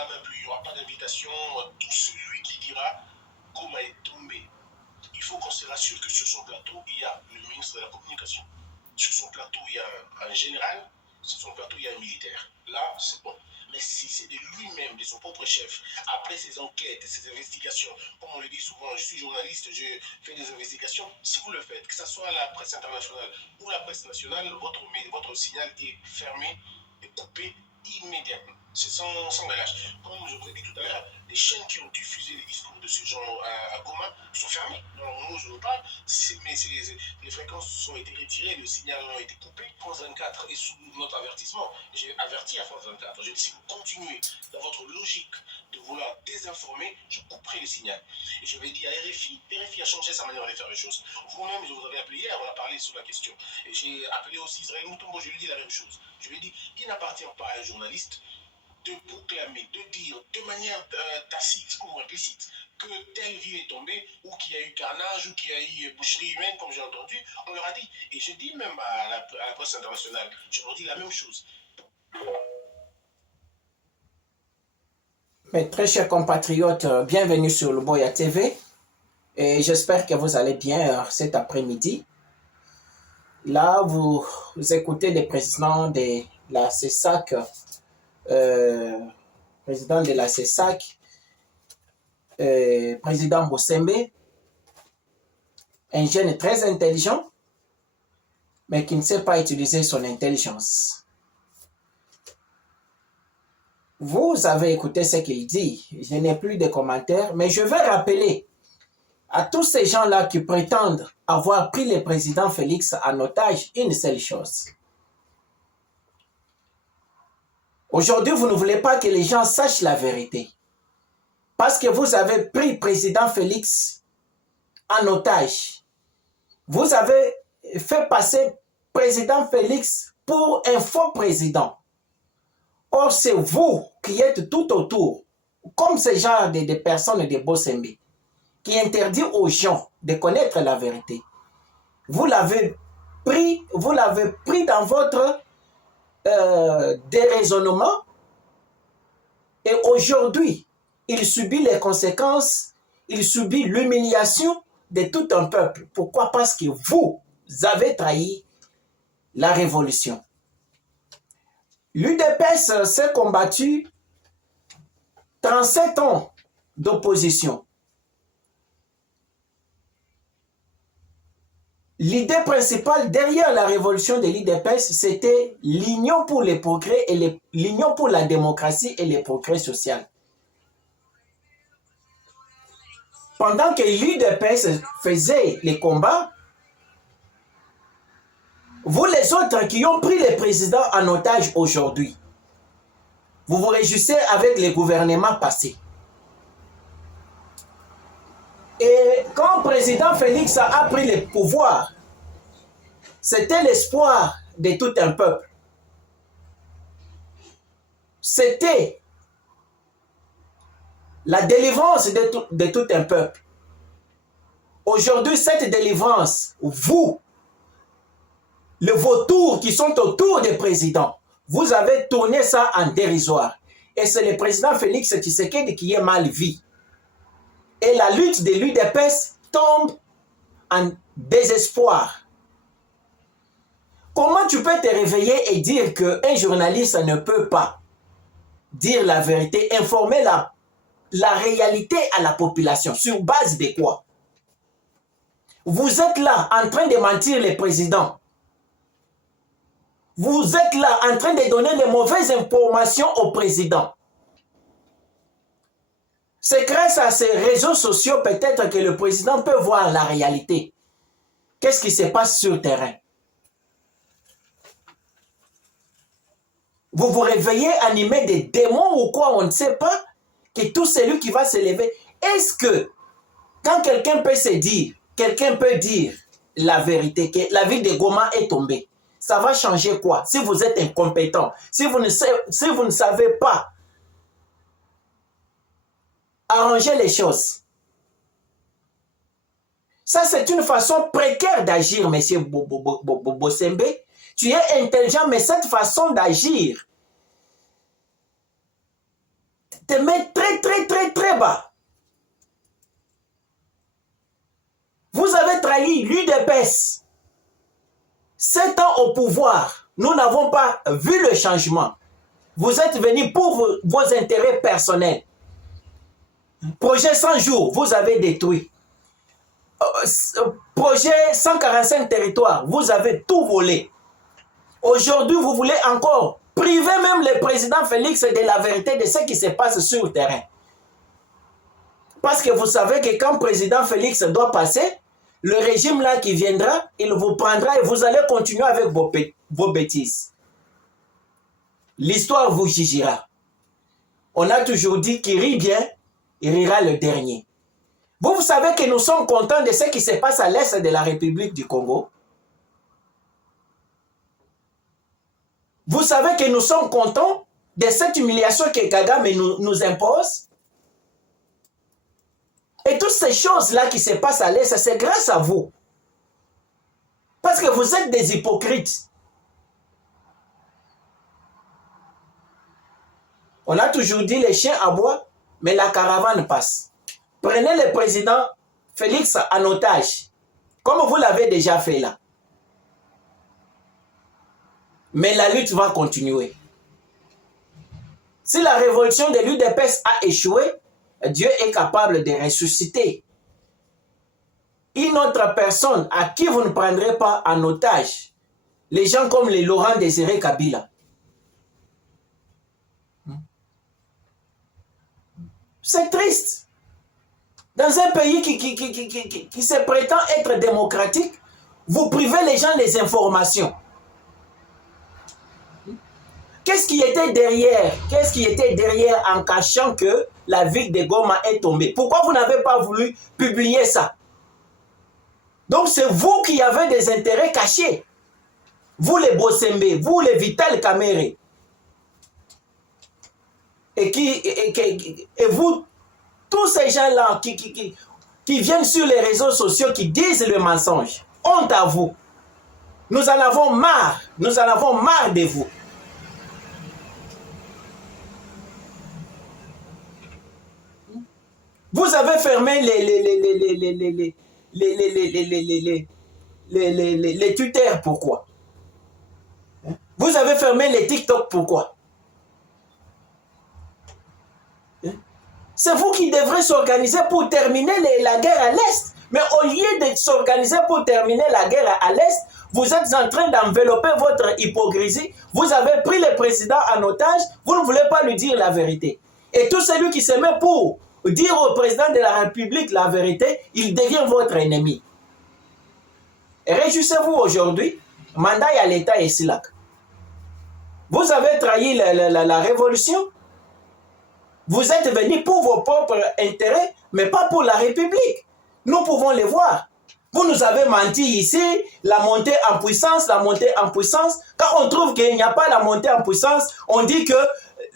aura même plus, il n'y aura pas d'invitation. Tout celui qui dira Goma est tombé, il faut qu'on se rassure que sur son plateau, il y a le ministre de la Communication. Sur son plateau, il y a un général. Sur son plateau, il y a un militaire. Là, c'est bon. Mais si c'est de lui-même, de son propre chef, après ses enquêtes, ses investigations, comme on le dit souvent, je suis journaliste, je fais des investigations, si vous le faites, que ce soit la presse internationale ou la presse nationale, votre signal est fermé et coupé immédiatement. C'est sans relâche. Comme je vous ai dit tout à l'heure, les chaînes qui ont diffusé les discours de ce genre à Goma sont fermées. Nous, je vous parle, mais les fréquences ont été retirées, le signal a été coupé. France 24 est sous notre avertissement. J'ai averti à France 24. Je dis, si vous continuez dans votre logique de vouloir désinformer, je couperai le signal. Et je vais dire à RFI, RFI a changé sa manière de faire les choses. Vous-même, je vous avais appelé hier, on a parlé sur la question. Et j'ai appelé aussi Israël Moutombo, je lui dis la même chose. Je lui ai dit, il n'appartient pas à un journaliste de proclamer, de dire de manière tacite ou implicite que telle ville est tombée ou qu'il y a eu carnage ou qu'il y a eu boucherie humaine, comme j'ai entendu, on leur a dit. Et je dis même à la presse internationale, je leur dis la même chose. Mes très chers compatriotes, bienvenue sur le Boya TV et j'espère que vous allez bien cet après-midi. Là, vous écoutez le président de la CESAC, président de la CESAC, président Bosembe, un jeune très intelligent, mais qui ne sait pas utiliser son intelligence. Vous avez écouté ce qu'il dit, je n'ai plus de commentaires, mais je vais rappeler à tous ces gens-là qui prétendent avoir pris le président Félix en otage une seule chose. Aujourd'hui, vous ne voulez pas que les gens sachent la vérité. Parce que vous avez pris président Félix en otage. Vous avez fait passer président Félix pour un faux président. Or, c'est vous qui êtes tout autour, comme ce genre de personnes de Bosembe, qui interdit aux gens de connaître la vérité. Vous l'avez pris dans votre déraisonnement et aujourd'hui, il subit les conséquences, il subit l'humiliation de tout un peuple. Pourquoi? Parce que vous avez trahi la révolution. L'UDPS s'est combattu 37 ans d'opposition. L'idée principale derrière la révolution de l'UDPS, c'était l'union pour les progrès et l'union pour la démocratie et les progrès sociaux. Pendant que l'UDPS faisait les combats, vous les autres qui ont pris le président en otage aujourd'hui, vous vous réjouissez avec les gouvernements passés. Et quand le président Félix a pris le pouvoir, c'était l'espoir de tout un peuple. C'était la délivrance de tout un peuple. Aujourd'hui, cette délivrance, vous, les vautours qui sont autour des présidents, vous avez tourné ça en dérisoire. Et c'est le président Félix Tshisekedi qui est mal vu. Et la lutte de l'UDPS tombe en désespoir. Comment tu peux te réveiller et dire qu'un journaliste ne peut pas dire la vérité, informer la réalité à la population? Sur base de quoi? Vous êtes là en train de mentir les présidents. Vous êtes là en train de donner les mauvaises informations au président. C'est grâce à ces réseaux sociaux peut-être que le président peut voir la réalité. Qu'est-ce qui se passe sur le terrain? Vous vous réveillez animé des démons ou quoi, on ne sait pas, que tout celui qui va se lever. Est-ce que quand quelqu'un peut dire la vérité, que la ville de Goma est tombée, ça va changer quoi? Si vous êtes incompétent, si vous ne savez pas arranger les choses. Ça, c'est une façon précaire d'agir, monsieur Bosembe. Tu es intelligent, mais cette façon d'agir te met très bas. Vous avez trahi l'UDPS. 7 ans au pouvoir, nous n'avons pas vu le changement. Vous êtes venus pour vos intérêts personnels. Projet 100 jours, vous avez détruit. Projet 145 territoires, vous avez tout volé. Aujourd'hui, vous voulez encore priver même le président Félix de la vérité de ce qui se passe sur le terrain. Parce que vous savez que quand le président Félix doit passer, le régime là qui viendra, il vous prendra et vous allez continuer avec vos bêtises. L'histoire vous jugera. On a toujours dit qu'il rit bien, il rira le dernier. Vous savez que nous sommes contents de ce qui se passe à l'est de la République du Congo. Vous savez que nous sommes contents de cette humiliation que Kagame nous impose. Et toutes ces choses-là qui se passent à l'est, c'est grâce à vous. Parce que vous êtes des hypocrites. On a toujours dit les chiens aboient, mais la caravane passe. Prenez le président Félix en otage, comme vous l'avez déjà fait là. Mais la lutte va continuer. Si la révolution de l'UDPS a échoué, Dieu est capable de ressusciter une autre personne à qui vous ne prendrez pas en otage. Les gens comme les Laurent Désiré Kabila. C'est triste. Dans un pays qui se prétend être démocratique, vous privez les gens des informations. Qu'est-ce qui était derrière? Qu'est-ce qui était derrière en cachant que la ville de Goma est tombée? Pourquoi vous n'avez pas voulu publier ça? Donc c'est vous qui avez des intérêts cachés. Vous les Bossembe, vous les Vital Kamerhe. Et vous, tous ces gens-là qui viennent sur les réseaux sociaux, qui disent le mensonge, honte à vous. Nous en avons marre. Nous en avons marre de vous. Vous avez fermé les Twitter, pourquoi? Vous avez fermé les TikTok, pourquoi? C'est vous qui devrez s'organiser pour terminer la guerre à l'Est. Mais au lieu de s'organiser pour terminer la guerre à l'Est, vous êtes en train d'envelopper votre hypocrisie. Vous avez pris le président en otage, vous ne voulez pas lui dire la vérité. Et tout celui qui se met pour dire au président de la République la vérité, il devient votre ennemi. Réjouissez-vous aujourd'hui, mandat à l'État et Silak. Vous avez trahi la révolution. Vous êtes venus pour vos propres intérêts, mais pas pour la République. Nous pouvons les voir. Vous nous avez menti ici, la montée en puissance, la montée en puissance. Quand on trouve qu'il n'y a pas la montée en puissance, on dit que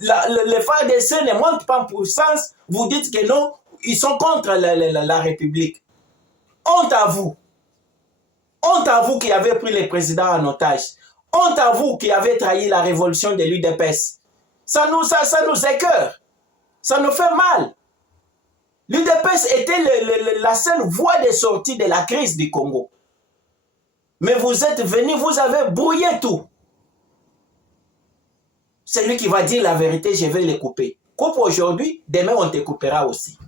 les FARDC ne montent pas en puissance. Vous dites que non, ils sont contre la République. Honte à vous. Honte à vous qui avez pris le président en otage. Honte à vous qui avez trahi la révolution de l'UDPS. Ça nous écœure. Ça nous fait mal. L'UDPS était la seule voie de sortie de la crise du Congo. Mais vous êtes venus, vous avez brouillé tout. Celui qui va dire la vérité, je vais le couper. Coupe aujourd'hui, demain on te coupera aussi.